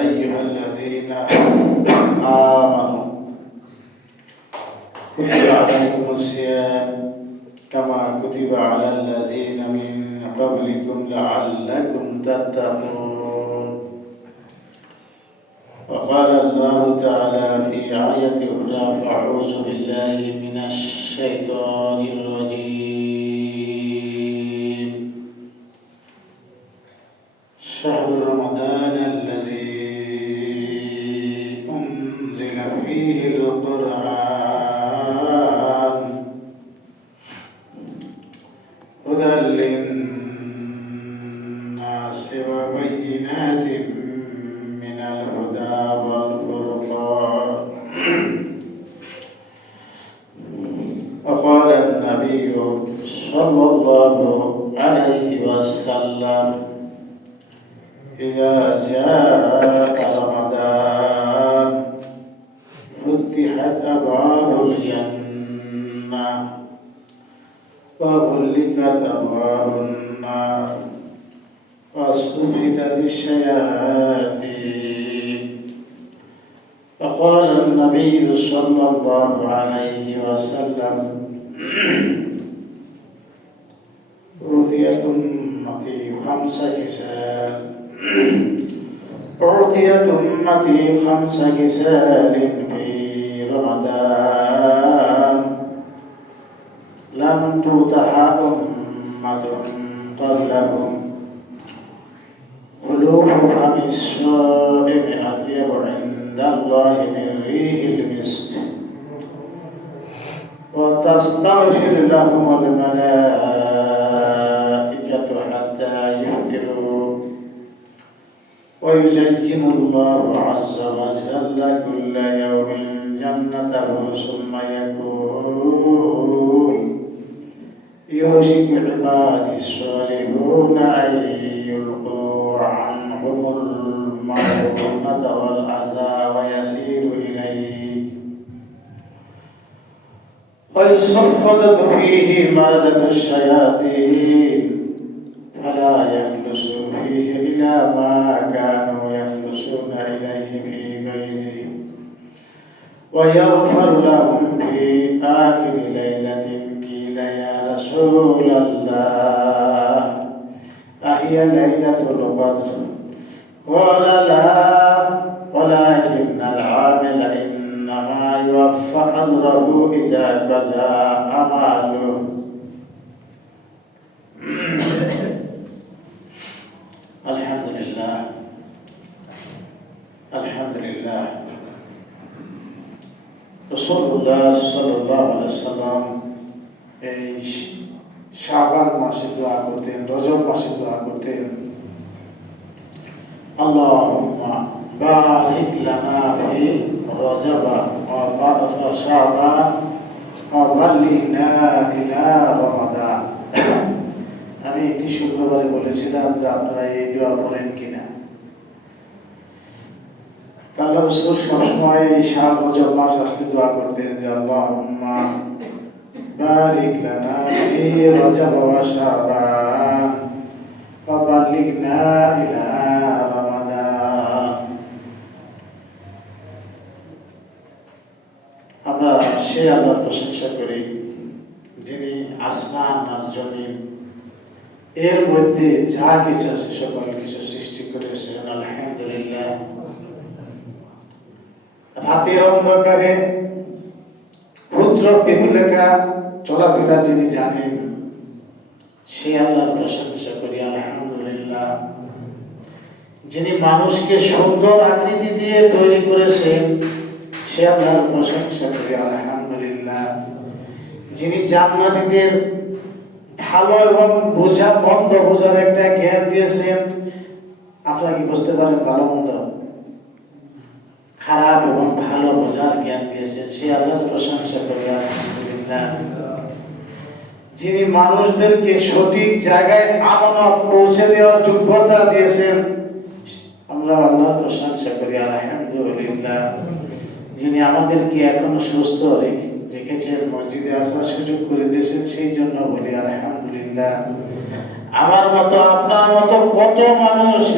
أيها الذين آمنوا كتب عليكم الصيام كما كتب على الذين من قبلكم لعلكم تتقون. وقال الله تعالى في آية أخرى فأعوذ بالله من الشيطان الرجيم. شهر رمضان الذي أنزل فيه القرآن. هدى للناس وبينات من الهدى والفرقان. وقال النبي صلى الله عليه وسلم إذا جاء رمضان فتحت أبواب الجنة وغلقت أبواب النار وصفدت الشياطين. فقال النبي صلى الله عليه وسلم أوتيت أمتي خمس كسال أعطيت أمتي خمس كسال في رمضان. لم توتها أمة قبلهم. خلوف فم الصائم أطيب عند الله من ريح المسك. وتستغفر لهم الملائكة الله عز وجل كل يوم جنته ثم يقول يوشك عبادي الصالحون أن يلقوا عنهم المرونة والأذى ويسير إليه ويصفدت فيه مردة الشياطين فلا يخلص فيه إلى ما كانوا ويغفر لهم في آخر ليلة قيل يا رسول الله أهي ليلة القدر. قال لا ولكن العامل إنما يوفى أجره إذا بدا أماله. الحمد لله الحمد لله. আমি একটি শুক্রবারে বলেছিলাম যে আপনারা এই দোয়া পড়েন কিনা। আল্লাহ রসুল শাহ রজব মাস আসতে আমরা সে আল্লাহর প্রশংসা করি, যিনি আসমান জমিন, এর মধ্যে যা কিছু আছে সকল কিছু সৃষ্টি করেছেন, আলহামদুলিল্লাহ। রাতের অন্ধকারে ক্ষুদ্র পিপুলেখা চলাফেরা যিনি জানেন, সে আল্লাহর প্রশংসা করি, আলহামদুলিল্লাহ। যিনি মানুষকে সুন্দর আকৃতি দিয়ে তৈরি করেছেন, সে আল্লাহর প্রশংসা করি, আলহামদুলিল্লাহ। যিনি জান্নাতীদের ভালো এবং বোঝা মন্দ বোঝার একটা জ্ঞান দিয়েছেন, আপনারা কি বুঝতে পারেন ভালো মন্দ? খারাপ এবং ভালো বোঝার জ্ঞান দিয়েছেন। সে আল্লাহর প্রশংসা করি, আলহামদুলিল্লাহ। যিনি মানুষদেরকে সঠিক জায়গায় আমানত পৌঁছে দেওয়ার যোগ্যতা দিয়েছেন, আমরা আল্লাহ প্রশংসা করি, আলহামদুলিল্লাহ। যিনি আমাদেরকে এখনও সুস্থ রেখে- রেখেছেন, মসজিদে আসার সুযোগ করে দিয়েছেন, সেই জন্য বলি, আলহামদুলিল্লাহ। আমার মতো, আপনার মতো কত মানুষ